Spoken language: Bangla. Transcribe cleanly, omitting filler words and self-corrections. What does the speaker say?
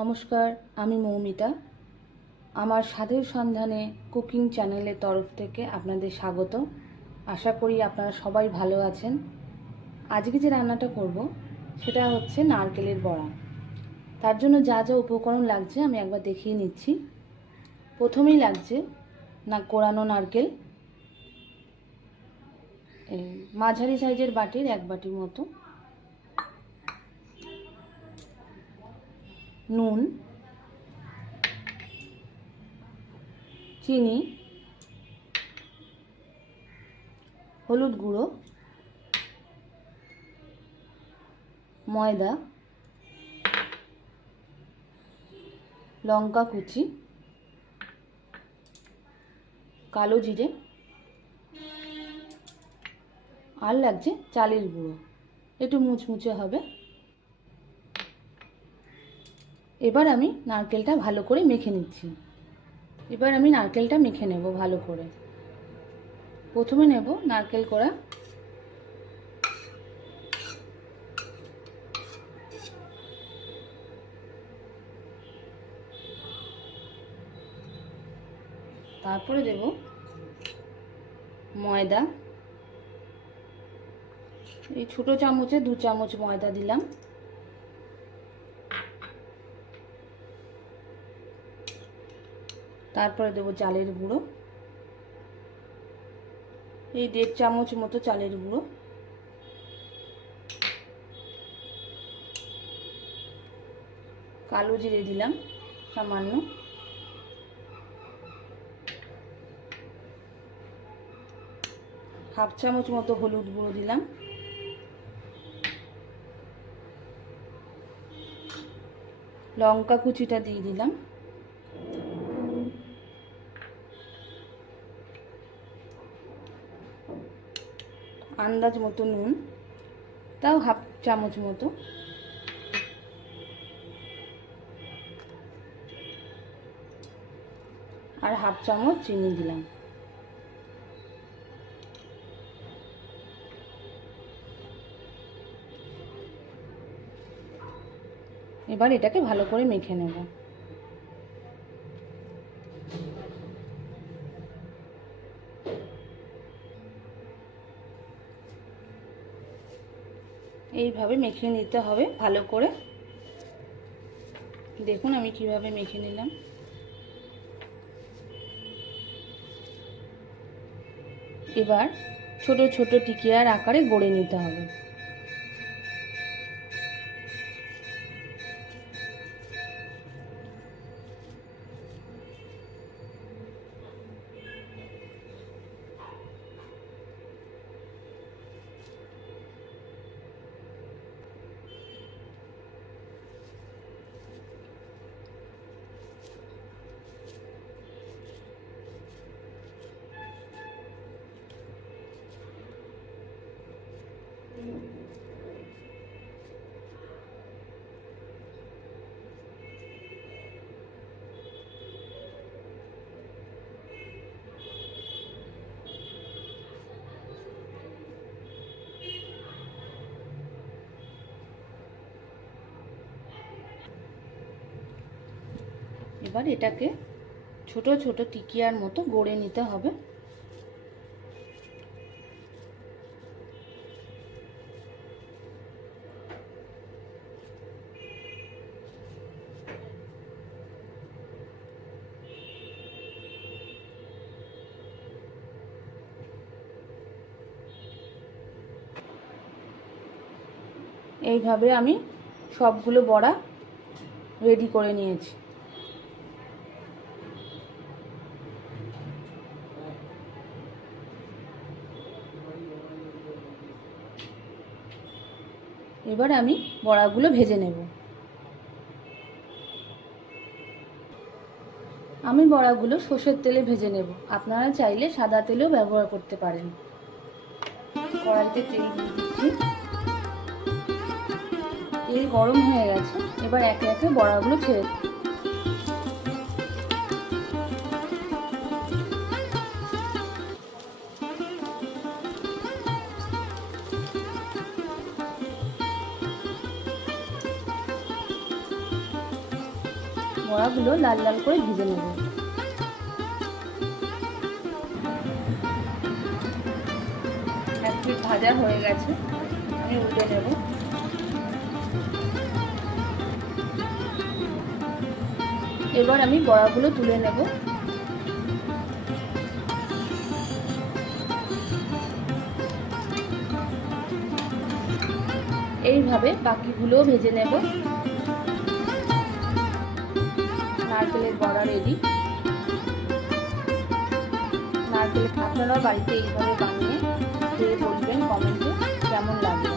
নমস্কার, আমি মৌমিতা। আমার স্বাদের সন্ধানে কুকিং চ্যানেলের তরফ থেকে আপনাদের স্বাগত। আশা করি আপনারা সবাই ভালো আছেন। আজকে যে রান্নাটা করব সেটা হচ্ছে নারকেলের বড়া। তার জন্য যা যা উপকরণ লাগছে আমি একবার দেখিয়ে নিচ্ছি। প্রথমেই লাগছে কোরানো নারকেল, মাঝারি সাইজের বাটির 1 বাটির মতো, নুন, চিনি, হলুদ গুঁড়ো, ময়দা, লঙ্কা কুচি, কালো জিরে, আর লাগছে চালের গুঁড়ো, একটু মুচমুচে হবে। এবার আমি নারকেলটা ভালো করে মেখে নিচ্ছি। এবার আমি নারকেলটা মেখে নেব ভালো করে। প্রথমে নেব নারকেল কোড়া, তারপরে দেব ময়দা। এই ছোটো চামচে 2 চামচ ময়দা দিলাম। তারপরে দেব চালের গুঁড়ো, এই 1.5 চামচ মতো চালের গুঁড়ো। কালো জিরে দিলাম সামান্য, হাফ চামচ মতো হলুদ গুঁড়ো দিলাম, লঙ্কা কুচিটা দিয়ে দিলাম, আন্দাজ মতো নুন, তাও হাফ চামচ মতো, আর হাফ চামচ চিনি দিলাম। এবার এটাকে ভালো করে মেখে নেব। এইভাবে মেখে নিতে হবে ভালো করে। দেখুন আমি কিভাবে মেখে নিলাম। এবার ছোট ছোট টিকিয়ার আকারে গড়ে নিতে হবে। এবার এটাকে ছোট ছোট টিকিয়ার মতো গড়ে নিতে হবে। এইভাবে আমি সবগুলো বড়া রেডি করে নিয়েছি। এবার আমি বড়াগুলো ভেজে নেব। আমি বড়াগুলো সর্ষের তেলে ভেজে নেব। আপনারা চাইলে সাদা তেলেও ব্যবহার করতে পারেন। কড়াইতে তেল দিয়ে দিচ্ছি। তেল গরম হয়ে গেছে। এবার একে একে বড়াগুলো ছেড়ে দিই। বড়াগুলো লাল লাল করে ভেজে নেব। এক পিঠ ভাজা হয়ে গেছে, আমি উল্টে নেব। এবার আমি বড়াগুলো তুলে নেব। এইভাবে বাকিগুলোও ভেজে নেব। নারকেলের বড়া রেডি। নারকেল আপনারাও বাড়িতে এইভাবে বানিয়ে খেয়ে বলবেন কমেন্টে কেমন লাগলো।